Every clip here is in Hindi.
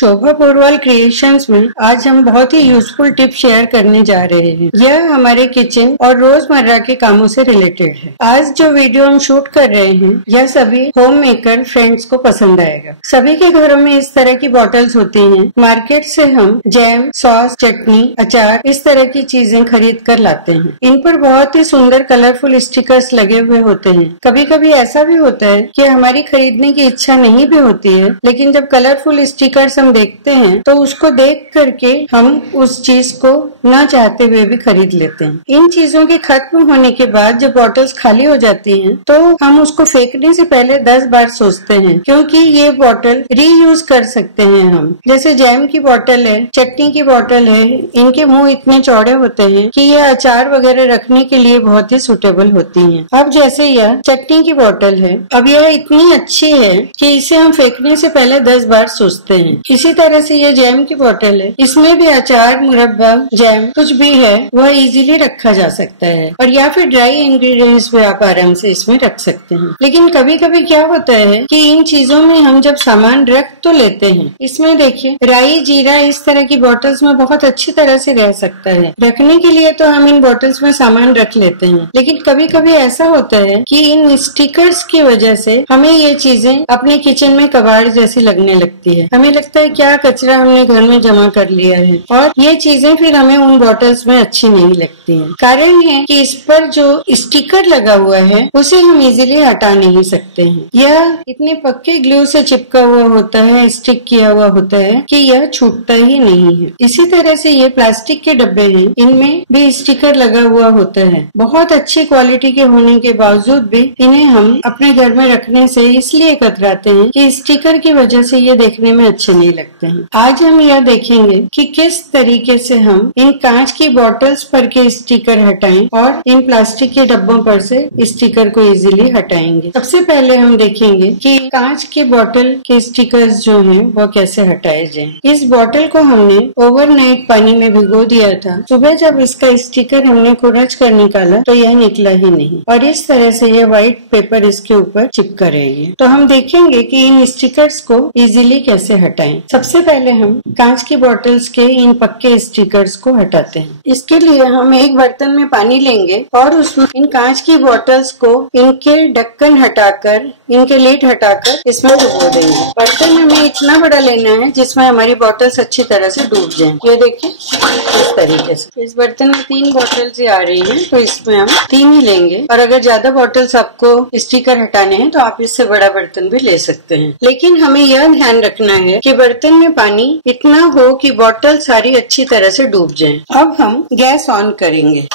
शोभा पोरवाल क्रिएशंस में आज हम बहुत ही यूजफुल टिप शेयर करने जा रहे हैं। यह हमारे किचन और रोजमर्रा के कामों से रिलेटेड है। आज जो वीडियो हम शूट कर रहे हैं यह सभी होम मेकर फ्रेंड्स को पसंद आएगा। सभी के घरों में इस तरह की बॉटल्स होती हैं। मार्केट से हम जैम, सॉस, चटनी, अचार इस तरह की चीजें खरीद कर लाते हैं। इन पर बहुत ही सुंदर कलरफुल स्टिकर्स लगे हुए होते हैं। कभी कभी ऐसा भी होता है कि हमारी खरीदने की इच्छा नहीं भी होती है, लेकिन जब कलरफुल स्टिकर्स हम देखते हैं तो उसको देख करके हम उस चीज को न चाहते हुए भी खरीद लेते हैं। इन चीजों के खत्म होने के बाद जब बॉटल्स खाली हो जाती हैं तो हम उसको फेंकने से पहले 10 बार सोचते हैं, क्योंकि ये बॉटल रीयूज कर सकते हैं हम। जैसे जैम की बॉटल है, चटनी की बॉटल है, इनके मुंह इतने चौड़े होते हैं कि ये अचार वगैरह रखने के लिए बहुत ही सुटेबल होती हैं। अब जैसे यह चटनी की बॉटल है, अब यह इतनी अच्छी है कि इसे हम फेंकने से पहले 10 बार सोचते हैं। इसी तरह से ये जैम की बोतल है, इसमें भी अचार, मुरब्बा, जैम कुछ भी है वह इजीली रखा जा सकता है, और या फिर ड्राई इंग्रेडिएंट्स भी आप आराम से इसमें रख सकते हैं। लेकिन कभी कभी क्या होता है कि इन चीजों में हम जब सामान रख तो लेते हैं, इसमें देखिए राई, जीरा इस तरह की बोतल्स में बहुत अच्छी तरह से रह सकता है। रखने के लिए तो हम इन बोतल्स में सामान रख लेते हैं, लेकिन कभी कभी ऐसा होता है कि इन स्टिकर्स की वजह से हमें ये चीजें अपने किचन में कबाड़ जैसी लगने लगती है। हमें लगता है क्या कचरा हमने घर में जमा कर लिया है, और ये चीजें फिर हमें उन बॉटल्स में अच्छी नहीं लगती हैं। कारण है कि इस पर जो स्टिकर लगा हुआ है उसे हम इजीली हटा नहीं सकते हैं। यह इतने पक्के ग्लू से चिपका हुआ होता है, स्टिक किया हुआ होता है कि यह छूटता ही नहीं है। इसी तरह से ये प्लास्टिक के डब्बे हैं, इनमें भी स्टिकर लगा हुआ होता है। बहुत अच्छी क्वालिटी के होने के बावजूद भी इन्हें हम अपने घर में रखने से इसलिए कतराते हैं कि स्टिकर की वजह से ये देखने में अच्छे नहीं लगते हैं। आज हम यह देखेंगे कि किस तरीके से हम इन कांच की बॉटल्स पर के स्टिकर हटाएं और इन प्लास्टिक के डब्बों पर से स्टिकर को इजीली हटाएंगे। सबसे पहले हम देखेंगे कि कांच के बॉटल के स्टिकर्स जो हैं वो कैसे हटाए जाएं। इस बॉटल को हमने ओवरनाइट पानी में भिगो दिया था। सुबह जब इसका स्टिकर हमने खुरच कर निकाला तो यह निकला ही नहीं, और इस तरह से यह व्हाइट पेपर इसके ऊपर चिपका रही है। तो हम देखेंगे कि इन स्टिकर्स को इजीली कैसे हटाएं। सबसे पहले हम कांच की बॉटल्स के इन पक्के स्टिकर्स को हटाते हैं। इसके लिए हम एक बर्तन में पानी लेंगे और उसमें इन कांच की बॉटल्स को इनके ढक्कन हटाकर, इनके लीड हटाकर इसमें डुबो देंगे। बर्तन हमें इतना बड़ा लेना है जिसमें हमारी बॉटल्स अच्छी तरह से डूब जाएं। ये देखिए इस तरीके से। इस बर्तन में 3 बॉटल्स ही आ रही हैं, तो इसमें हम 3 ही लेंगे, और अगर ज्यादा बॉटल्स आपको स्टिकर हटाने हैं तो आप इससे बड़ा बर्तन भी ले सकते हैं। लेकिन हमें यह ध्यान रखना है कि बर्तन में पानी इतना हो कि बॉटल सारी अच्छी तरह से डूब जाए। अब हम गैस ऑन करेंगे।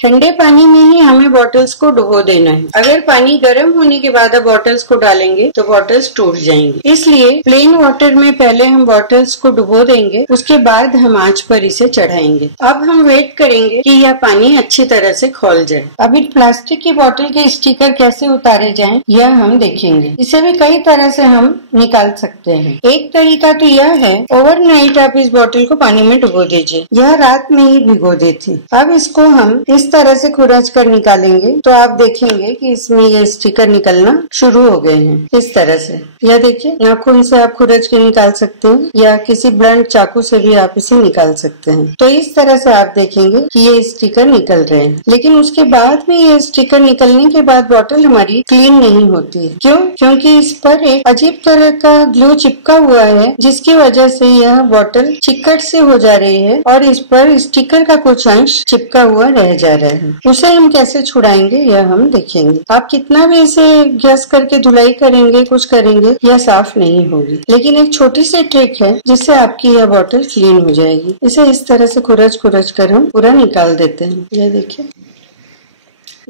ठंडे पानी में ही हमें बॉटल्स को डुबो देना है। अगर पानी गर्म होने के बाद आप बॉटल्स को डालेंगे तो बॉटल्स टूट जाएंगी। इसलिए प्लेन वाटर में पहले हम बॉटल्स को डुबो देंगे, उसके बाद हम आंच पर इसे चढ़ाएंगे। अब हम वेट करेंगे कि यह पानी अच्छी तरह से खौल जाए। अब इन प्लास्टिक की बॉटल के स्टिकर कैसे उतारे जाएं यह हम देखेंगे। इसे भी कई तरह से हम निकाल सकते हैं। एक तरीका तो यह है, ओवरनाइट आप इस बॉटल को पानी में डुबो दीजिए। यह रात में ही भिगो दी थी। अब इसको हम इस तरह से खुरच कर निकालेंगे तो आप देखेंगे कि इसमें ये स्टिकर निकलना शुरू हो गए हैं। इस तरह से यह देखिए, नाखून से आप खुरच के निकाल सकते हैं या किसी ब्लंट चाकू से भी आप इसे निकाल सकते हैं। तो इस तरह से आप देखेंगे कि ये स्टिकर निकल रहे हैं। लेकिन उसके बाद भी ये स्टिकर निकलने के बाद बॉटल हमारी क्लीन नहीं होती है। क्यों? क्योंकि इस पर एक अजीब तरह का ग्लू चिपका हुआ है, जिसकी वजह से यह बॉटल चिकट से हो जा रही है और इस पर स्टिकर का कुछ अंश चिपका हुआ रह जा रहा है। उसे हम कैसे छुड़ाएंगे यह हम देखेंगे। आप कितना भी इसे गैस करके धुलाई करेंगे, कुछ करेंगे, यह साफ नहीं होगी। लेकिन एक छोटी सी ट्रिक है जिससे आपकी यह बॉटल क्लीन हो जाएगी। इसे इस तरह से खुरच कर हम पूरा निकाल देते हैं। यह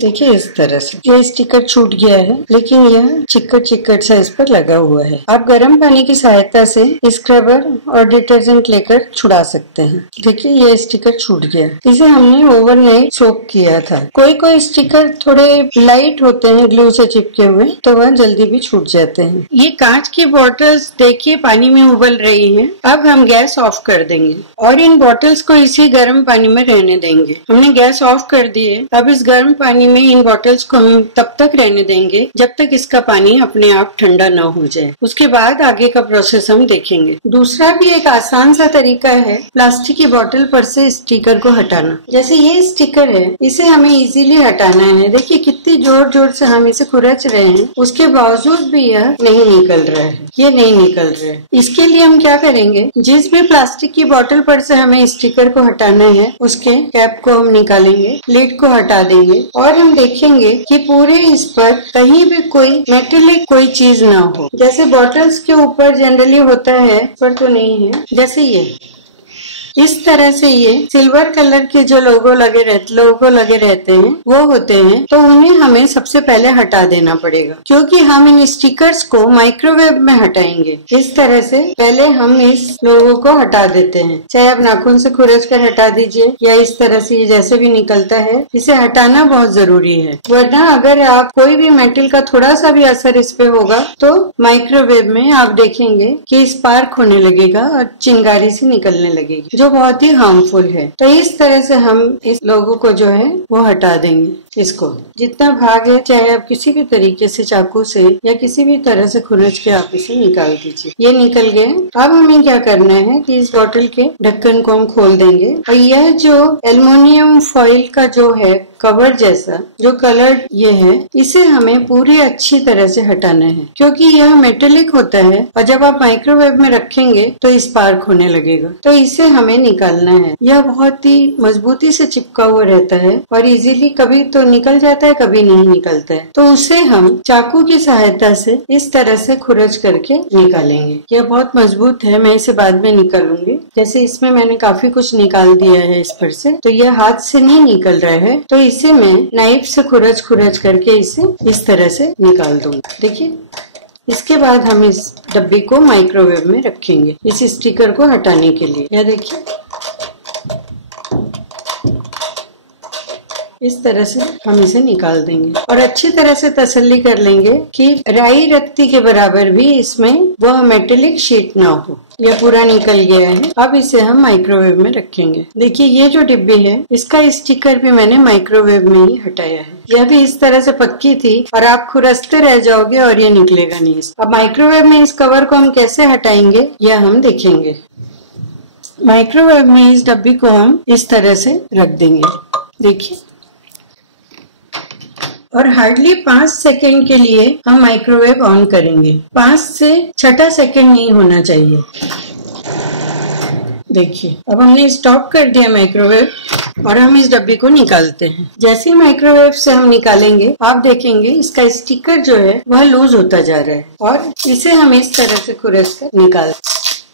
देखिए इस तरह से ये स्टिकर छूट गया है, लेकिन यह चिकट सा इस पर लगा हुआ है। आप गर्म पानी की सहायता से स्क्रबर और डिटर्जेंट लेकर छुड़ा सकते हैं। देखिए ये स्टिकर छूट गया। इसे हमने ओवरनाइट सोक किया था। कोई स्टिकर थोड़े लाइट होते हैं ग्लू से चिपके हुए, तो वह जल्दी भी छूट जाते हैं। ये कांच की बॉटल्स देखिए पानी में उबल रही है। अब हम गैस ऑफ कर देंगे और इन बॉटल्स को इसी गर्म पानी में रहने देंगे। हमने गैस ऑफ कर दी है। अब इस गर्म पानी पानी में इन बॉटल्स को हम तब तक रहने देंगे जब तक इसका पानी अपने आप ठंडा ना हो जाए। उसके बाद आगे का प्रोसेस हम देखेंगे। दूसरा भी एक आसान सा तरीका है प्लास्टिक की बोतल पर से स्टिकर को हटाना। जैसे ये स्टिकर है, इसे हमें इजीली हटाना है। देखिए कितनी जोर जोर से हम इसे खुरच रहे हैं, उसके बावजूद भी यह नहीं निकल रहा है, ये नहीं निकल रहा है। इसके लिए हम क्या करेंगे, जिस भी प्लास्टिक की बोतल पर से हमें स्टिकर को हटाना है उसके कैप को हम निकालेंगे, लिड को हटा देंगे और हम देखेंगे कि पूरे इस पर कहीं भी कोई मेटेलिक कोई चीज ना हो। जैसे बॉटल्स के ऊपर जनरली होता है, पर तो नहीं है। जैसे ये इस तरह से ये सिल्वर कलर के जो लोगो लगे रहते हैं वो होते हैं, तो उन्हें हमें सबसे पहले हटा देना पड़ेगा, क्योंकि हम इन स्टिकर्स को माइक्रोवेव में हटाएंगे। इस तरह से पहले हम इस लोगो को हटा देते हैं। चाहे आप नाखून से खुरच कर हटा दीजिए या इस तरह से ये जैसे भी निकलता है, इसे हटाना बहुत जरूरी है। वरना अगर आप कोई भी मेटल का थोड़ा सा भी असर इस पे होगा तो माइक्रोवेव में आप देखेंगे कि स्पार्क होने लगेगा और चिंगारी सी निकलने लगेगी, जो बहुत ही हार्मफुल है। तो इस तरह से हम इस लोगो को जो है वो हटा देंगे। इसको जितना भाग है, चाहे आप किसी भी तरीके से चाकू से या किसी भी तरह से खुरच के आप इसे निकाल दीजिए। ये निकल गए। अब हमें क्या करना है कि इस बोतल के ढक्कन को हम खोल देंगे और यह जो एल्युमिनियम फॉइल का जो है कवर जैसा जो कलर ये है, इसे हमें पूरी अच्छी तरह से हटाना है, क्योंकि यह मेटेलिक होता है और जब आप माइक्रोवेव में रखेंगे तो स्पार्क होने लगेगा। तो इसे हमें निकालना है। यह बहुत ही मजबूती से चिपका हुआ रहता है और इजीली कभी तो निकल जाता है, कभी नहीं निकलता है। तो उसे हम चाकू की सहायता से इस तरह से खुरच करके निकालेंगे। यह बहुत मजबूत है, मैं इसे बाद में निकालूंगी। जैसे इसमें मैंने काफी कुछ निकाल दिया है इस पर से, तो यह हाथ से नहीं निकल रहा है, तो इसे मैं नाइफ से खुरच करके इसे इस तरह से निकाल दूंगी। देखिए, इसके बाद हम इस डब्बी को माइक्रोवेव में रखेंगे इस स्टिकर को हटाने के लिए। यह देखिए इस तरह से हम इसे निकाल देंगे और अच्छी तरह से तसल्ली कर लेंगे कि राई रत्ती के बराबर भी इसमें वह मेटेलिक शीट ना हो। यह पूरा निकल गया है। अब इसे हम माइक्रोवेव में रखेंगे। देखिए ये जो डिब्बी है, इसका स्टिकर भी मैंने माइक्रोवेव में ही हटाया है। यह भी इस तरह से पक्की थी और आप खुरचते रह जाओगे और ये निकलेगा नहीं। अब माइक्रोवेव में इस कवर को हम कैसे हटाएंगे यह हम देखेंगे। माइक्रोवेव में इस डब्बी को हम इस तरह से रख देंगे। देखिए, और हार्डली 5 सेकेंड के लिए हम माइक्रोवेव ऑन करेंगे। 5 से 6 सेकेंड नहीं होना चाहिए। देखिए, अब हमने स्टॉप कर दिया माइक्रोवेव और हम इस डब्बी को निकालते हैं। जैसे ही माइक्रोवेव से हम निकालेंगे, आप देखेंगे इसका स्टिकर जो है वह लूज होता जा रहा है और इसे हम इस तरह से खुरच कर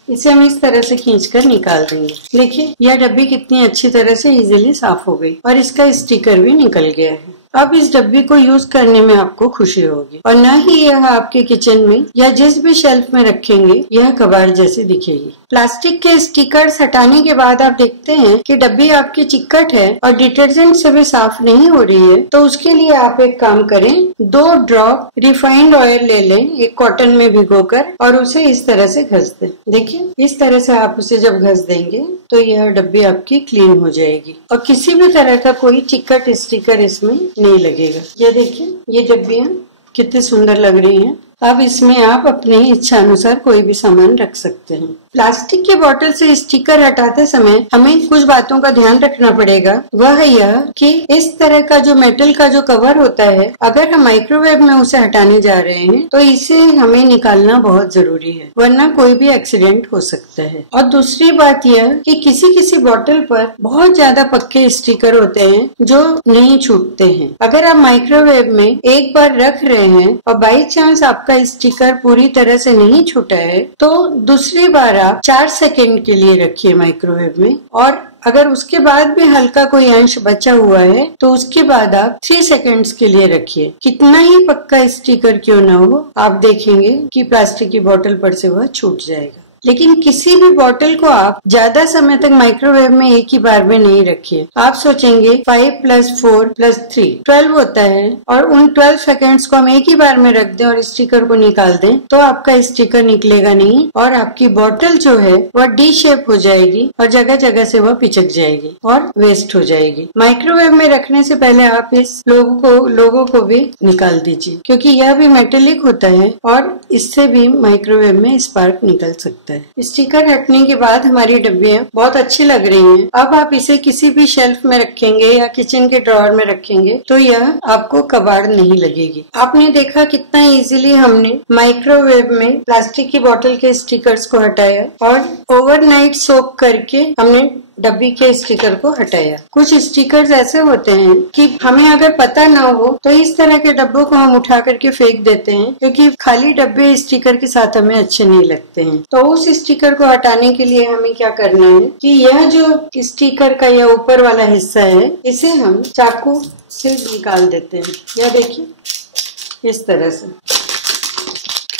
इसे हम इस तरह से खींचकर निकाल देंगे। देखिए, यह डब्बी कितनी अच्छी तरह से इजीली साफ हो गई और इसका स्टिकर भी निकल गया है। अब इस डब्बी को यूज करने में आपको खुशी होगी और न ही यह आपके किचन में या जिस भी शेल्फ में रखेंगे यह कबाड़ जैसी दिखेगी। प्लास्टिक के स्टिकर्स हटाने के बाद आप देखते हैं कि डब्बी आपकी चिक्कट है और डिटर्जेंट से भी साफ नहीं हो रही है, तो उसके लिए आप एक काम करें, 2 ड्रॉप रिफाइंड ऑयल ले लें एक कॉटन में भिगोकर और उसे इस तरह से घस दें। देखिए, इस तरह से आप उसे जब घस देंगे तो यह डब्बी आपकी क्लीन हो जाएगी और किसी भी तरह का कोई चिक्कट स्टिकर इसमें नहीं लगेगा। ये देखिए, ये डब्बियां कितनी सुंदर लग रही हैं। अब इसमें आप अपनी इच्छा अनुसार कोई भी सामान रख सकते हैं। प्लास्टिक के बोतल से स्टिकर हटाते समय हमें कुछ बातों का ध्यान रखना पड़ेगा। वह यह कि इस तरह का जो मेटल का जो कवर होता है, अगर हम माइक्रोवेव में उसे हटाने जा रहे हैं तो इसे हमें निकालना बहुत जरूरी है, वरना कोई भी एक्सीडेंट हो सकता है। और दूसरी बात यह कि किसी किसी बोतल पर बहुत ज्यादा पक्के स्टिकर होते हैं जो नहीं छूटते हैं। अगर आप माइक्रोवेव में एक बार रख रहे हैं और बाई चांस आपका स्टिकर पूरी तरह से नहीं छूटा है, तो दूसरी बार आप 4 सेकेंड के लिए रखिए माइक्रोवेव में, और अगर उसके बाद भी हल्का कोई अंश बचा हुआ है तो उसके बाद आप 3 सेकेंड्स के लिए रखिए। कितना ही पक्का स्टिकर क्यों न हो, आप देखेंगे कि प्लास्टिक की बोतल पर से वह छूट जाएगा। लेकिन किसी भी बॉटल को आप ज्यादा समय तक माइक्रोवेव में एक ही बार में नहीं रखिए। आप सोचेंगे 5 + 4 + 3 12 होता है और उन 12 सेकेंड्स को हम एक ही बार में रख दें और स्टिकर को निकाल दें तो आपका स्टिकर निकलेगा नहीं और आपकी बॉटल जो है वह डी शेप हो जाएगी और जगह जगह से वह पिचक जाएगी और वेस्ट हो जाएगी। माइक्रोवेव में रखने से पहले आप इस लोगो को भी निकाल दीजिए, क्योंकि यह भी मेटेलिक होता है और इससे भी माइक्रोवेव में स्पार्क निकल सकता है। स्टिकर हटने के बाद हमारी डब्बियां बहुत अच्छी लग रही हैं। अब आप इसे किसी भी शेल्फ में रखेंगे या किचन के ड्रॉअर में रखेंगे तो यह आपको कबाड़ नहीं लगेगी। आपने देखा कितना इजीली हमने माइक्रोवेव में प्लास्टिक की बोतल के स्टिकर्स को हटाया और ओवरनाइट सोक करके हमने डब्बी के स्टिकर को हटाया। कुछ स्टिकर्स ऐसे होते हैं कि हमें अगर पता ना हो तो इस तरह के डब्बों को हम उठा करके फेंक देते हैं, क्योंकि खाली डब्बे स्टिकर के साथ हमें अच्छे नहीं लगते हैं। तो उस स्टिकर को हटाने के लिए हमें क्या करना है कि यह जो स्टिकर का यह ऊपर वाला हिस्सा है इसे हम चाकू से निकाल देते हैं। यह देखिए इस तरह से,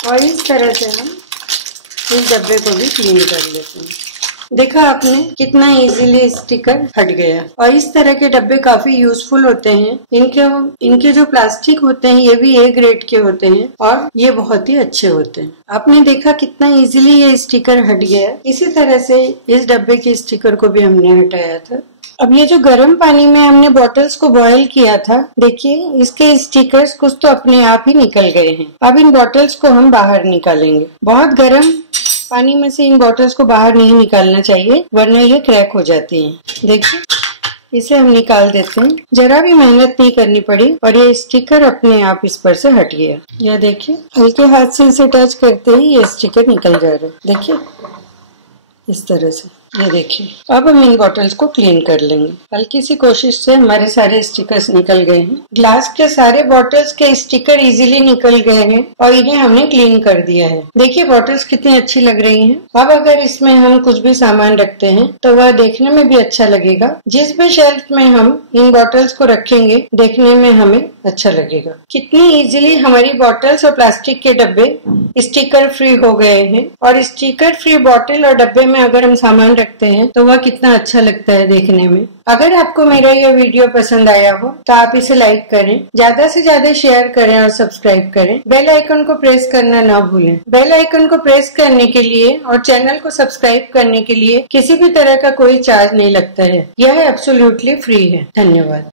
और इस तरह से हम इस डब्बे को भी क्लीन कर लेते हैं। देखा आपने कितना इजीली स्टिकर हट गया। और इस तरह के डब्बे काफी यूजफुल होते हैं। इनके जो प्लास्टिक होते हैं ये भी A ग्रेड के होते हैं और ये बहुत ही अच्छे होते हैं। आपने देखा कितना इजीली ये स्टिकर हट गया। इसी तरह से इस डब्बे के स्टिकर को भी हमने हटाया था। अब ये जो गर्म पानी में हमने बॉटल्स को बॉईल किया था, देखिए इसके स्टिकर्स कुछ तो अपने आप ही निकल गए हैं। अब इन बॉटल्स को हम बाहर निकालेंगे। बहुत गर्म पानी में से इन बॉटल्स को बाहर नहीं निकालना चाहिए, वरना ये क्रैक हो जाती हैं। देखिए इसे हम निकाल देते हैं। जरा भी मेहनत नहीं करनी पड़ी और ये स्टिकर अपने आप इस पर से हट गया। यह देखिए हल्के हाथ से इसे टच करते ही ये स्टिकर निकल जा रहा है। देखिए इस तरह से, ये देखिए। अब हम इन बॉटल्स को क्लीन कर लेंगे। हल्की सी कोशिश से हमारे सारे स्टिकर्स निकल गए हैं। ग्लास के सारे बॉटल्स के स्टिकर इजीली निकल गए हैं और इन्हें हमने क्लीन कर दिया है। देखिए बॉटल्स कितनी अच्छी लग रही हैं। अब अगर इसमें हम कुछ भी सामान रखते हैं तो वह देखने में भी अच्छा लगेगा। जिस भी शेल्फ में हम इन बॉटल्स को रखेंगे देखने में हमें अच्छा लगेगा। कितनी इजीली हमारी बॉटल्स और प्लास्टिक के डब्बे स्टिकर फ्री हो गए हैं। और स्टिकर फ्री बॉटल और डब्बे में अगर हम सामान रखते हैं तो वह कितना अच्छा लगता है देखने में। अगर आपको मेरा यह वीडियो पसंद आया हो तो आप इसे लाइक करें, ज्यादा से ज्यादा शेयर करें और सब्सक्राइब करें। बेल आइकन को प्रेस करना ना भूलें। बेल आइकन को प्रेस करने के लिए और चैनल को सब्सक्राइब करने के लिए किसी भी तरह का कोई चार्ज नहीं लगता है। यह एब्सोल्युटली फ्री है। धन्यवाद।